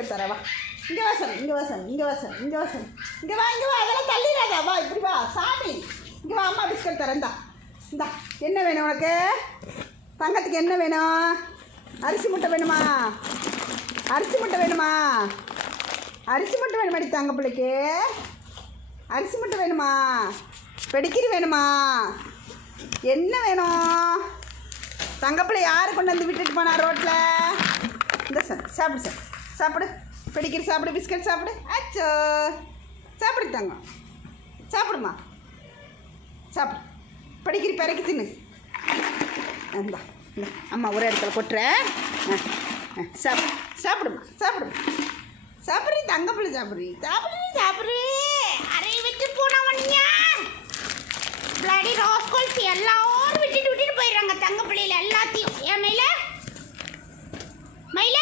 Biscuit தரேன் வா. இங்கே வாசன் இங்கே வாசன் இங்கே வாசன் இங்கே வாசன் இங்கே வா இங்கே வா. அதெல்லாம் தள்ளிடாதா, வா இப்படி வா சாமி. இங்கே வா, அம்மா பிஸ்கட் தரேன். இந்தா என்ன வேணும் உனக்கு? தங்கத்துக்கு என்ன வேணும்? அரிசி முட்டை வேணுமா? அரிசி முட்டை வேணுமா? அரிசி முட்டை வேணுமாடி தங்க பிள்ளைக்கு? அரிசி முட்டை வேணுமா? பெடிக்கிரி வேணுமா? என்ன வேணும்? தங்கப்பிள்ளை யார் கொண்டு வந்து விட்டுட்டு போனா ரோட்டில்? இந்த சார் சாப்பிடு சார், சாப்பிடு. பெடிக்கிரி சாப்பிடு, பிஸ்கட் சாப்பிடு. அச்சோ சாப்பிடு தங்கம், சாப்பிடுமா, சாப்பிடு. பெடிக்கிரி பிறக்கி தின்னு. இந்தா அம்மா ஒரே இடத்துல கொட்டுறேன். சாப்பிடு, சாப்பிடுமா, சாப்பிடுமா, சாப்பிட்றீ தங்கப்பிள்ளை, சாப்பிட்றீ சாப்பிட்றீ சாப்பிட்றீ. அரை விட்டு போனவனியா பிளாடி ராஸ்கோல்ஸ் எல்லாரும் விட்டுட்டு போயிடுறாங்க தங்க பிள்ளையில எல்லாத்தையும். ஏன் மயில மயில